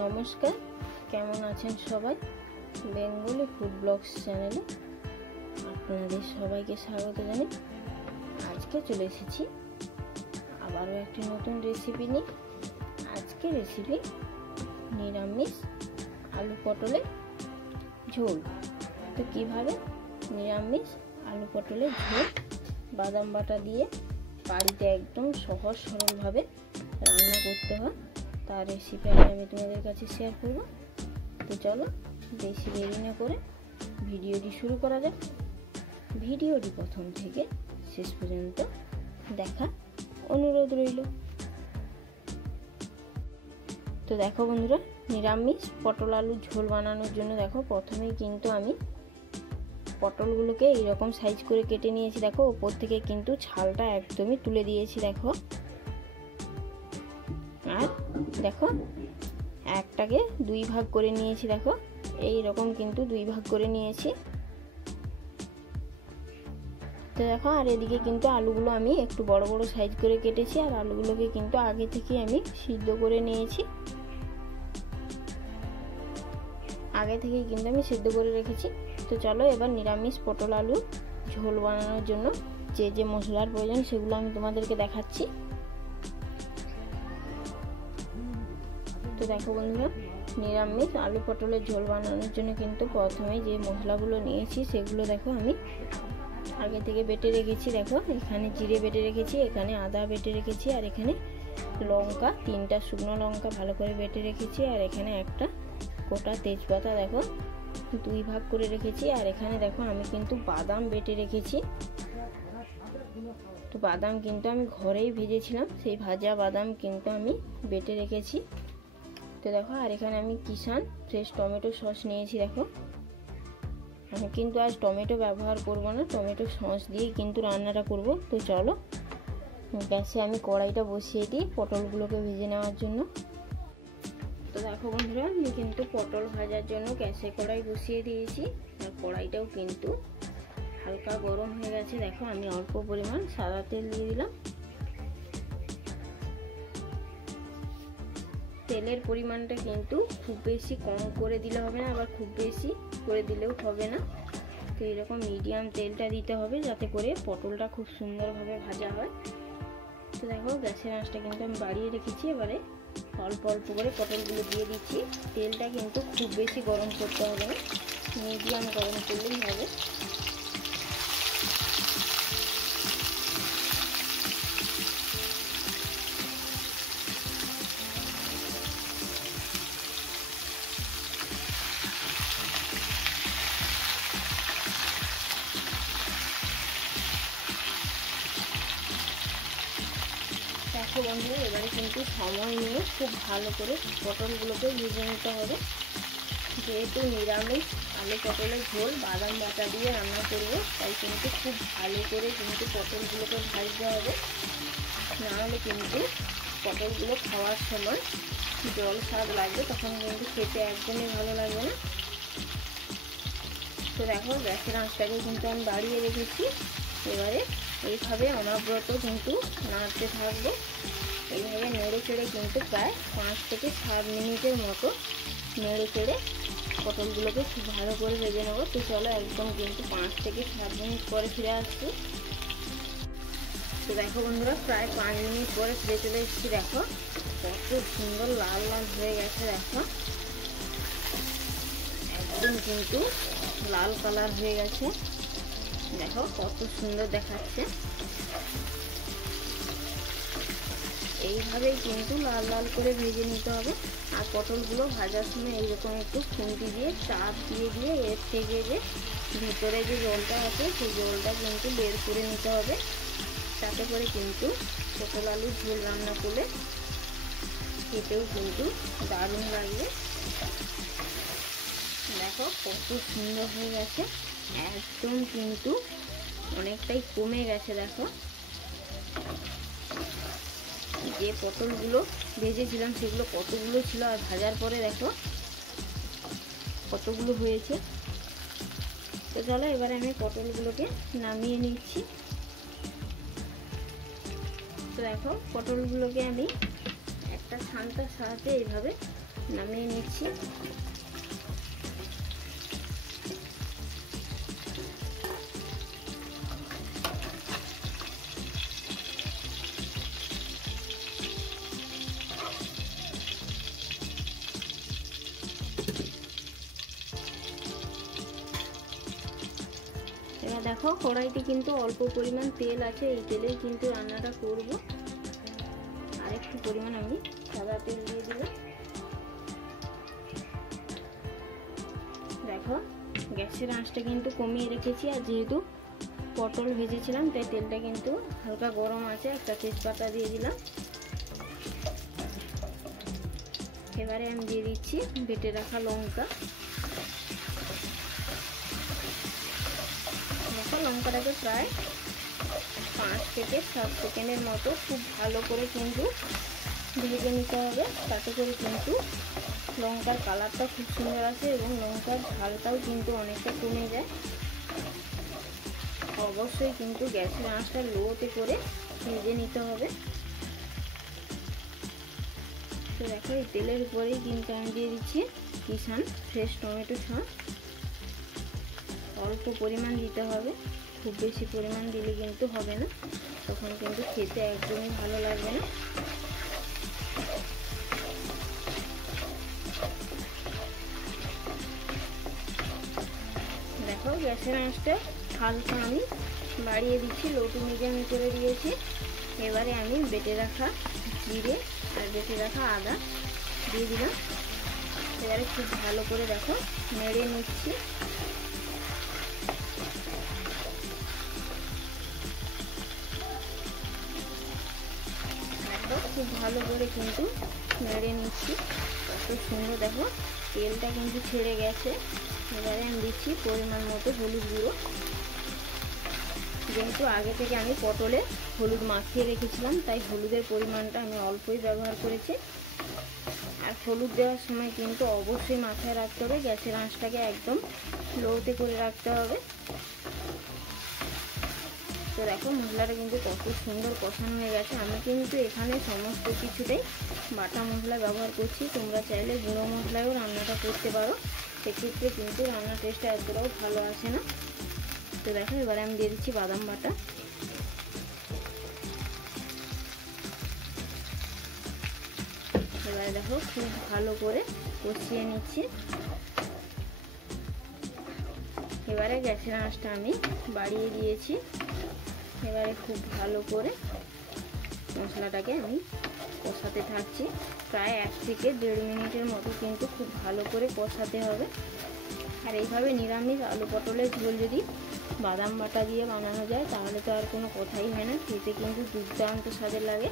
নমস্কার, কেমন আছেন সবাই? বেঙ্গলি ফুড ব্লগস চ্যানেলে আপনাদের সবাইকে স্বাগত জানাই। আজকে চলে এসেছি আবারও একটি নতুন রেসিপি নিয়ে। আজকে রেসিপি নিরামিষ আলু পটলের ঝোল। তো কিভাবে নিরামিষ আলু পটলের ঝোল বাদাম বাটা দিয়ে বাড়িতে একদম সহজ সরলভাবে রান্না করতে হয় তার রেসিপি আমি তোমাদের কাছে শেয়ার করব। তো চলো বেশি দেরি না করে ভিডিওটি শুরু করা যাক। ভিডিওটি প্রথম থেকে শেষ পর্যন্ত দেখা অনুরোধ রইল। তো দেখো বন্ধুরা, নিরামিষ পটল আলু ঝোল বানানোর জন্য দেখো প্রথমেই কিন্তু আমি পটলগুলোকে এইরকম সাইজ করে কেটে নিয়েছি। দেখো ওপর থেকে কিন্তু ছালটা একদমই তুলে দিয়েছি। দেখো আর দেখো একটাকে দুই ভাগ করে নিয়েছি। দেখো এই রকম কিন্তু দুই ভাগ করে নিয়েছি। তো দেখো আর এদিকে কিন্তু আলুগুলো আমি একটু বড় বড় সাইজ করে কেটেছি, আর আলুগুলোকে কিন্তু আগে থেকে আমি সিদ্ধ করে নিয়েছি। আগে থেকে কিন্তু আমি সিদ্ধ করে রেখেছি। তো চলো এবার নিরামিষ পটল আলু ঝোল বানানোর জন্য যে যে মশলার প্রয়োজন সেগুলো আমি তোমাদেরকে দেখাচ্ছি। তো দেখো বন্ধুরা, নিরামিষ আলু পটলের ঝোল বানানোর জন্য কিন্তু প্রথমে যে মশলাগুলো নিয়েছি সেগুলো দেখো আমি আগে থেকে বেটে রেখেছি। দেখো এখানে জিরে বেটে রেখেছি, এখানে আদা বেটে রেখেছি, আর এখানে লঙ্কা, 3টা শুকনো লঙ্কা ভালো করে বেটে রেখেছি, আর এখানে একটা গোটা তেজপাতা দেখো 2 ভাগ করে রেখেছি, আর এখানে দেখো আমি কিন্তু বাদাম বেটে রেখেছি। তো বাদাম কিন্তু আমি ঘরেই ভেজেছিলাম, সেই ভাজা বাদাম কিন্তু আমি বেটে রেখেছি। তো দেখো আর এখানে আমি কিষান ফ্রেশ টমেটো সস নিয়েছি। দেখো আমি কিন্তু আজ টমেটো ব্যবহার করব না, টমেটো সস দিয়েই কিন্তু রান্নাটা করব। তো চলো গ্যাসে আমি কড়াইটা বসিয়ে দিই পটলগুলোকে ভেজে নেওয়ার জন্য। তো দেখো বন্ধুরা, আমি কিন্তু পটল ভাজার জন্য গ্যাসে কড়াই বসিয়ে দিয়েছি, আর কড়াইটাও কিন্তু হালকা গরম হয়ে গেছে। দেখো আমি অল্প পরিমাণ সাদা তেল দিয়ে দিলাম। তেলের পরিমাণটা কিন্তু খুব বেশি কম করে দিলে হবে না, আবার খুব বেশি করে দিলেও হবে না। তো এরকম মিডিয়াম তেলটা দিতে হবে যাতে করে পটলটা খুব সুন্দরভাবে ভাজা হয়। তো দেখো গ্যাসের আঁচটা কিন্তু আমি বাড়িয়ে রেখেছি। এবারে অল্প অল্প করে পটলগুলো দিয়ে দিচ্ছি। তেলটা কিন্তু খুব বেশি গরম করতে হবে না, মিডিয়াম গরম করলেই হবে। দেখো বন্ধু, এবারে কিন্তু সময় নিয়ে খুব ভালো করে পটলগুলোকে ভেজে নিতে হবে। যেহেতু নিরামিষ আলু পটলের ঝোল বাদাম বাটা দিয়ে রান্না করবো, তাই কিন্তু খুব ভালো করে কিন্তু পটলগুলোকে ভাজতে হবে, নাহলে কিন্তু পটলগুলো খাওয়ার সময় জল স্বাদ লাগবে, তখন কিন্তু খেতে একদমই ভালো লাগবে না। তো দেখো গ্যাসের আঁচটাকে কিন্তু আমি বাড়িয়ে রেখেছি। এবারে এইভাবে অনবরত কিন্তু নাড়তে থাকবো। এইভাবে নেড়ে চেড়ে কিন্তু প্রায় 5 থেকে 7 মিনিটের মতো নেড়ে চেড়ে পটলগুলোকে খুব ভালো করে ভেজে নেবো। তো চলো একদম কিন্তু 5 থেকে 7 মিনিট পরে ফিরে আসছি। তো দেখো বন্ধুরা, প্রায় 5 মিনিট পরে ফিরে চলে এসেছি। দেখো কত সুন্দর লাল লাল হয়ে গেছে। দেখো একদম কিন্তু লাল কালার হয়ে গেছে। দেখো কত সুন্দর দেখাচ্ছে। এইভাবেই কিন্তু লাল লাল করে ভেজে নিতে হবে। আর পটলগুলো ভাজার সময় এইরকম একটু খুন্তি দিয়ে চাপ দিয়ে দিয়ে এর থেকে যে ভিতরে যে জলটা আছে সেই জলটা কিন্তু বের করে নিতে হবে, তাতে করে কিন্তু পটল আলুর ঝোল রান্না করলে খেতেও কিন্তু দারুণ লাগবে। দেখো কত সুন্দর হয়ে গেছে, একদম কিন্তু অনেকটাই কমে গেছে। দেখো যে পটলগুলো ভেজেছিলাম সেগুলো কতগুলো ছিল, আর ভাজার পরে দেখো কতগুলো হয়েছে। তো চলো এবারে আমি পটলগুলোকে নামিয়ে নিচ্ছি। তো দেখো পটলগুলোকে আমি একটা ছান্তার সাহায্যে এইভাবে নামিয়ে নিচ্ছি। এবার দেখো কড়াইতে কিন্তু অল্প পরিমাণ তেল আছে, এই তেলেই কিন্তু রান্নাটা করব। আর একটু পরিমাণ আমি সাদা তেল দিয়ে দিলাম। দেখো গ্যাসের আঁচটা কিন্তু কমিয়ে রেখেছি, আর যেহেতু পটল ভেজেছিলাম তাই তেলটা কিন্তু হালকা গরম আছে। একটা তেজপাতা দিয়ে দিলাম। এবারে আমি দিয়ে দিচ্ছি বেটে রাখা লঙ্কা। লঙ্কাটাকে প্রায় 5 থেকে 7 সেকেন্ডের মতো খুব ভালো করে কিন্তু ভেজে নিতে হবে। তাতে করে কিন্তু লঙ্কার কালারটা খুব সুন্দর আসে এবং লঙ্কার ঝালটাও কিন্তু অনেকটা কমে যায়। অবশ্যই কিন্তু গ্যাসের আঁচটা লোতে করে ভেজে নিতে হবে। তো দেখো এই তেলের উপরেই কিন্তু আমি দিয়ে দিচ্ছি কিষান ফ্রেশ টমেটো সস। অল্প পরিমাণ দিতে হবে, খুব বেশি পরিমাণ দিলে কিন্তু হবে না, তখন কিন্তু খেতে একদমই ভালো লাগবে না। দেখো গ্যাসের আঁচটা হালকা আমি বাড়িয়ে দিচ্ছি, লো টু মিডিয়ামে করে দিয়েছি। এবারে আমি বেটে রাখা জিরে আর বেটে রাখা আদা দিয়ে দিলাম। এবারে খুব ভালো করে দেখো নেড়ে নিচ্ছি। খুব ভালো করে কিন্তু নেড়ে নিচ্ছি। কত সুন্দর দেখো তেলটা কিন্তু ছেড়ে গেছে। এবারে আমি দিচ্ছি পরিমাণ মতো হলুদ গুঁড়ো। যেহেতু আগে থেকে আমি পটলে হলুদ মাখিয়ে রেখেছিলাম তাই হলুদের পরিমাণটা আমি অল্পই ব্যবহার করেছি। আর হলুদ দেওয়ার সময় কিন্তু অবশ্যই মাথায় রাখতে হবে গ্যাসের আঁচটাকে একদম লোতে করে রাখতে হবে। তো দেখো মশলাটা কিন্তু কত সুন্দর কষানো হয়ে গেছে। আমি কিন্তু এখানে সমস্ত কিছুটাই বাটা মশলা ব্যবহার করছি, তোমরা চাইলে গুঁড়ো মশলায়ও রান্নাটা করতে পারো, সেক্ষেত্রে কিন্তু রান্নার টেস্টটা এতটাও ভালো আসে না। তো দেখো এবারে আমি দিয়ে দিচ্ছি বাদাম বাটা। এবারে দেখো খুব ভালো করে কষিয়ে নিচ্ছি। এবারে গ্যাসের আঁচটা আমি বাড়িয়ে দিয়েছি। এবারে খুব ভালো করে মশলাটাকে আমি কষাতে থাকছি। প্রায় 1 থেকে 1.5 মিনিটের মতো কিন্তু খুব ভালো করে কষাতে হবে। আর এইভাবে নিরামিষ আলু পটলের ঝোল যদি বাদাম বাটা দিয়ে বানানো যায় তাহলে তো আর কোনো কথাই হয় না, খেতে কিন্তু দুর্দান্ত স্বাদের লাগে।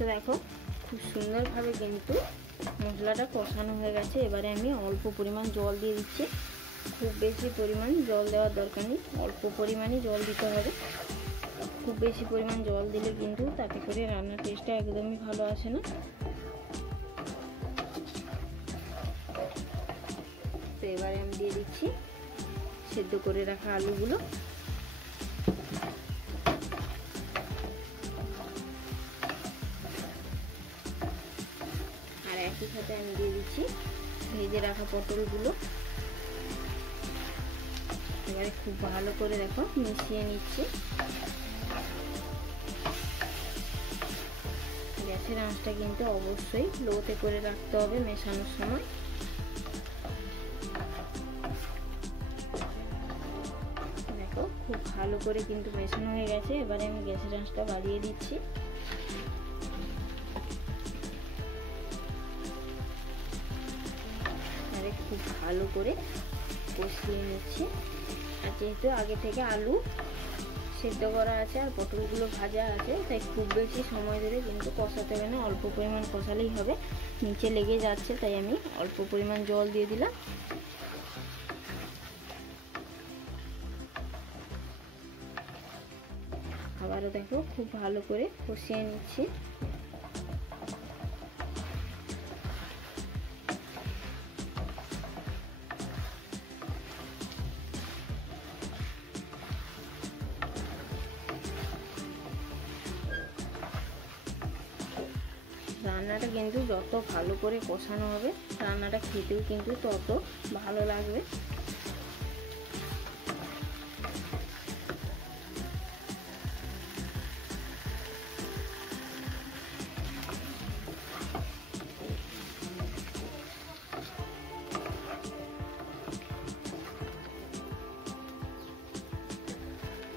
তো দেখো খুব সুন্দরভাবে কিন্তু মশলাটা কষানো হয়ে গেছে। এবারে আমি অল্প পরিমাণ জল দিয়ে দিচ্ছি। খুব বেশি পরিমাণ জল দেওয়ার দরকার নেই, অল্প পরিমাণই জল দিতে হবে। খুব বেশি পরিমাণ জল দিলে কিন্তু তাতে করে রান্নার টেস্টটা একদমই ভালো আসে না। তো এবারে আমি দিয়ে দিচ্ছি সেদ্ধ করে রাখা আলুগুলো। একই সাথে আমি দিয়ে দিচ্ছি ভেজে রাখা পটলগুলো। এবারে খুব ভালো করে দেখো মিশিয়ে নিচ্ছি। গ্যাসের আঁচটা কিন্তু অবশ্যই লোতে করে রাখতে হবে মেশানোর সময়। দেখো খুব ভালো করে কিন্তু মেশানো হয়ে গেছে। এবারে আমি গ্যাসের আঁচটা বাড়িয়ে দিচ্ছি। খুব ভালো করে কষিয়ে নিচ্ছি। আর যেহেতু আগে থেকে আলু সেদ্ধ করা আছে আর পটলগুলো ভাজা আছে তাই খুব বেশি সময় ধরে কিন্তু কষাতে হবে না, অল্প পরিমাণ কষালেই হবে। নিচে লেগে যাচ্ছে তাই আমি অল্প পরিমাণ জল দিয়ে দিলাম। আবারও দেখো খুব ভালো করে কষিয়ে নিচ্ছি। রান্নাটা কিন্তু যত ভালো করে কষানো হবে রান্নাটা খেতেও কিন্তু তত ভালো লাগবে।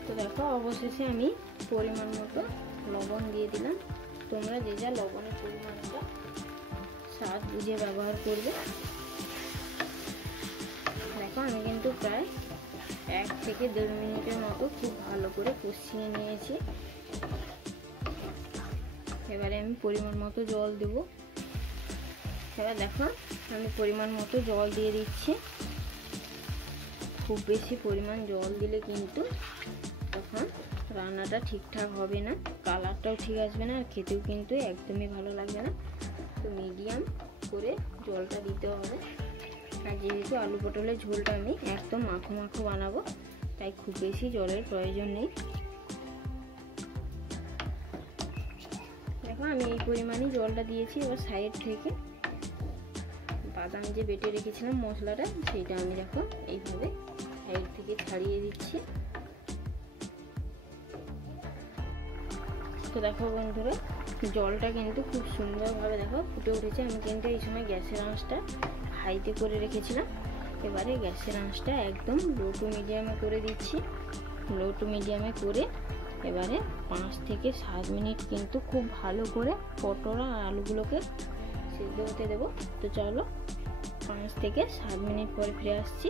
তো দেখো অবশেষে আমি পরিমাণ মতো লবণ দিয়ে দিলাম। তোমরা যে যা লবণের পরিমাণটা স্বাদ বুঝে ব্যবহার করবে। দেখো আমি কিন্তু প্রায় 1 থেকে 1.5 মিনিটের মতো খুব ভালো করে কষিয়ে নিয়েছি। এবারে আমি পরিমাণ মতো জল দেব। এবার দেখো আমি পরিমাণ মতো জল দিয়ে দিচ্ছি। খুব বেশি পরিমাণ জল দিলে কিন্তু তখন রান্নাটা ঠিকঠাক হবে না, কালারটাও ঠিক আসবে না, আর খেতেও কিন্তু একদমই ভালো লাগবে না। তো মিডিয়াম করে জলটা দিতে হবে। আর যেহেতু আলু পটলের ঝোলটা আমি একদম মাখো মাখো বানাবো, তাই খুব বেশি জলের প্রয়োজন নেই। দেখো আমি এই পরিমাণই জলটা দিয়েছি। এবার সাইড থেকে বাদাম যে বেটে রেখেছিলাম মশলাটা, সেইটা আমি দেখো এইভাবে সাইড থেকে ছাড়িয়ে দিচ্ছি। তো দেখো বন্ধুরা জলটা কিন্তু খুব সুন্দরভাবে দেখো ফুটে উঠেছে। আমি কিন্তু এই সময় গ্যাসের আঁচটা হাইতে করে রেখেছিলাম। এবারে গ্যাসের আঁচটা একদম লো টু মিডিয়ামে করে দিচ্ছি। লো টু মিডিয়ামে করে এবারে 5 থেকে 7 মিনিট কিন্তু খুব ভালো করে পটল আর আলুগুলোকে সিদ্ধ হতে দেবো। তো চলো 5 থেকে 7 মিনিট পরে ফিরে আসছি।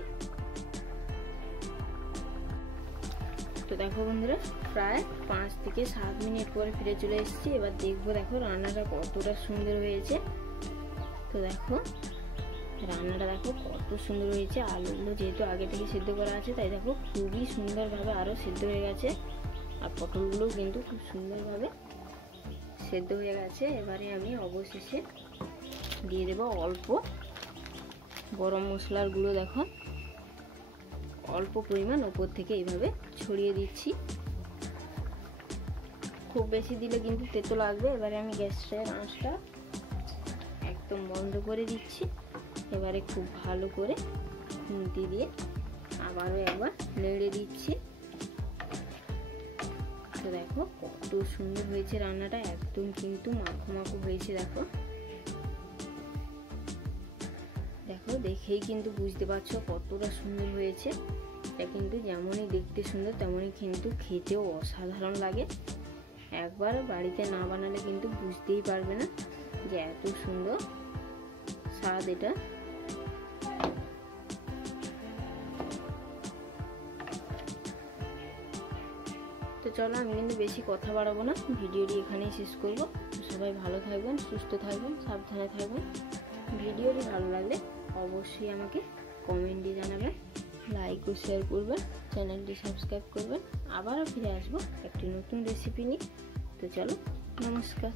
তো দেখো বন্ধুরা প্রায় 5 থেকে 7 মিনিট পরে ফিরে চলে এসেছি। এবার দেখবো দেখো রান্নাটা কতটা সুন্দর হয়েছে। তো দেখো রান্নাটা দেখো কত সুন্দর হয়েছে। আলুগুলো যেহেতু আগে থেকে সিদ্ধ করা আছে তাই দেখো খুবই সুন্দরভাবে আরও সিদ্ধ হয়ে গেছে। আর পটলগুলোও কিন্তু খুব সুন্দরভাবে সিদ্ধ হয়ে গেছে। এবারে আমি অবশেষে দিয়ে দেবো অল্প গরম মশলার গুঁড়ো। দেখো অল্প পরিমাণ ওপর থেকে এইভাবে ছড়িয়ে দিচ্ছি। খুব বেশি দিলে কিন্তু তেতো লাগবে। এবারে আমি গ্যাসের আঁচটা একদম বন্ধ করে দিচ্ছি। এবারে খুব ভালো করে খুন্তি দিয়ে আবারও একবার নেড়ে দিচ্ছি। তো দেখো কত সুন্দর হয়েছে রান্নাটা, একদম কিন্তু মাখো মাখো হয়েছে। দেখো দেখো দেখেই কিন্তু বুঝতে পারছো কতটা সুন্দর হয়েছে। এটা কিন্তু যেমনই দেখতে সুন্দর তেমনই কিন্তু খেতেও অসাধারণ লাগে। একবার বাড়িতে না বানালে কিন্তু বুঝতেই পারবে না যে এত সুন্দর স্বাদ এটা। তো চলো আমি কিন্তু বেশি কথা বাড়াবো না, ভিডিওটি এখানেই শেষ করবো। সবাই ভালো থাকবেন, সুস্থ থাকবেন, সাবধানে থাকবেন। ভিডিওটি ভালো লাগলে অবশ্যই আমাকে কমেন্টে জানাবেন, লাইক ও শেয়ার করবেন, চ্যানেলটি সাবস্ক্রাইব করবেন। আবারও ফিরে আসবো একটি নতুন রেসিপি নিয়ে। তো চলো নমস্কার।